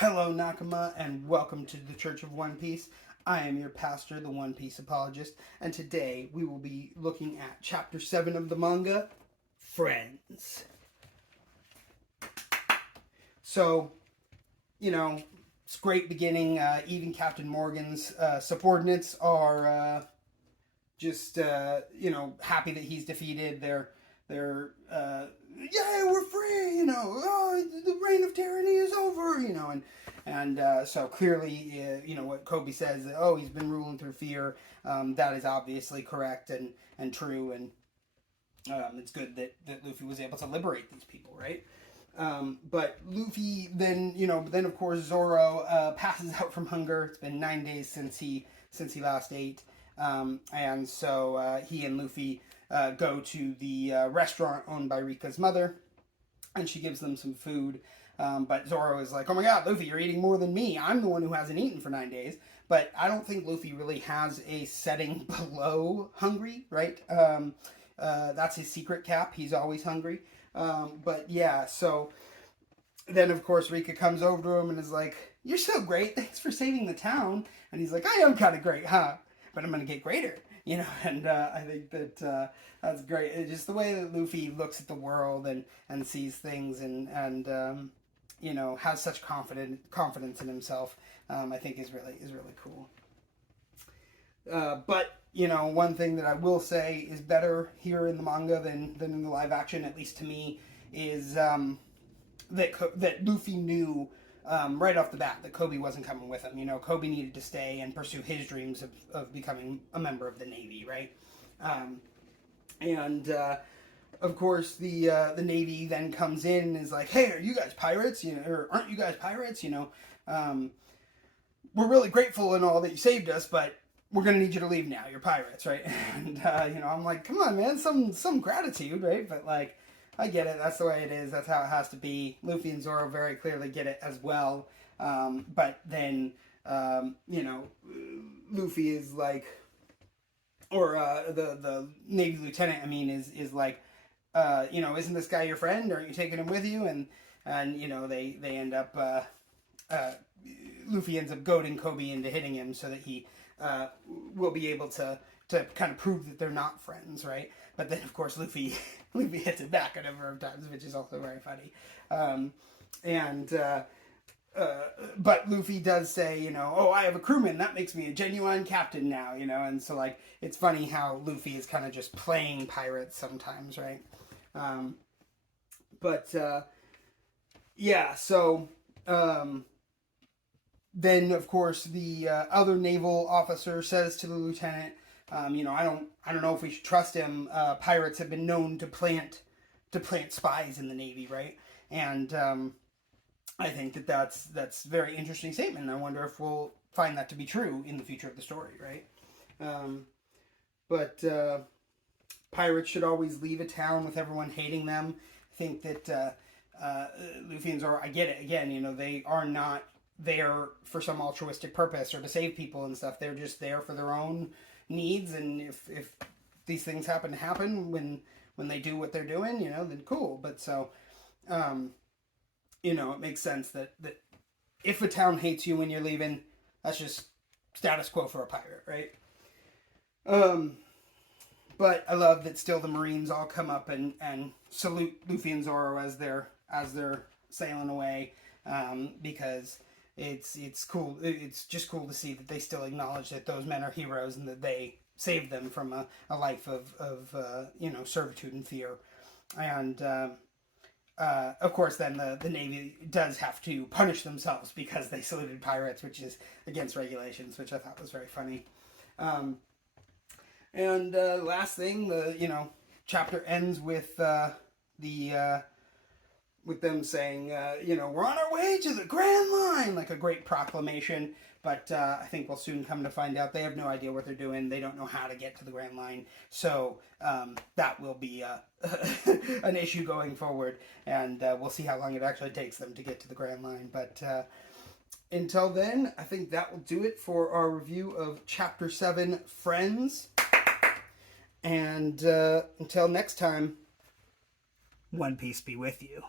Hello, Nakama, and welcome to the Church of One Piece. I am your pastor, the One Piece apologist, and today we will be looking at Chapter 7 of the manga, Friends. So, it's a great beginning. Even Captain Morgan's subordinates are just, happy that he's defeated. They're yeah, we're free, oh, the reign of tyranny is over, and so clearly, what Kobe says, oh, he's been ruling through fear, that is obviously correct and true, and it's good that Luffy was able to liberate these people, right? But Luffy then of course Zoro passes out from hunger. It's been 9 days since he last ate, and so he and Luffy go to the restaurant owned by Rika's mother, and she gives them some food. But Zoro is like, oh my god, Luffy, you're eating more than me. I'm the one who hasn't eaten for 9 days. But I don't think Luffy really has a setting below hungry, right? That's his secret cap. He's always hungry. But yeah, so then of course Rika comes over to him and is like, you're so great. Thanks for saving the town. And he's like, I am kind of great, huh? But I'm going to get greater. And I think that that's great. It's just the way that Luffy looks at the world and sees things and has such confidence in himself. I think is really cool. But one thing that I will say is better here in the manga than in the live action, at least to me, is that Luffy knew right off the bat that Kobe wasn't coming with him. Kobe needed to stay and pursue his dreams of becoming a member of the Navy, right? And of course, the Navy then comes in and is like, "Hey, are you guys pirates? Or aren't you guys pirates? We're really grateful and all that you saved us, but we're gonna need you to leave now. You're pirates, right?" And I'm like, "Come on, man, some gratitude, right?" But like, I get it. That's the way it is. That's how it has to be. Luffy and Zoro very clearly get it as well. But then, Luffy is like, or the Navy lieutenant, is like, isn't this guy your friend? Aren't you taking him with you? And they end up, Luffy ends up goading Kobe into hitting him so that he will be able to kind of prove that they're not friends, right? But then, of course, Luffy hits it back a number of times, which is also very funny. But Luffy does say, oh, I have a crewman. That makes me a genuine captain now, And so, like, it's funny how Luffy is kind of just playing pirates sometimes, right? Yeah, so... then, of course, the other naval officer says to the lieutenant, I don't know if we should trust him. Pirates have been known to plant spies in the Navy, right? And I think that's a very interesting statement. I wonder if we'll find that to be true in the future of the story, right? But pirates should always leave a town with everyone hating them. I think that Luffy and Zoro, I get it. Again, they are not there for some altruistic purpose or to save people and stuff. They're just there for their own needs, and if these things happen to happen when they do what they're doing, then cool. But so, it makes sense that if a town hates you when you're leaving, that's just status quo for a pirate, right? But I love that still the Marines all come up and salute Luffy and Zoro as they're sailing away, because it's cool. It's just cool to see that they still acknowledge that those men are heroes and that they saved them from a life of servitude and fear. And of course, then the Navy does have to punish themselves because they saluted pirates, which is against regulations, which I thought was very funny. And last thing, the chapter ends with with them saying, we're on our way to the Grand Line, like a great proclamation. But I think we'll soon come to find out they have no idea what they're doing. They don't know how to get to the Grand Line. So that will be an issue going forward. And we'll see how long it actually takes them to get to the Grand Line. But until then, I think that will do it for our review of Chapter 7, Friends. And until next time, One Piece be with you.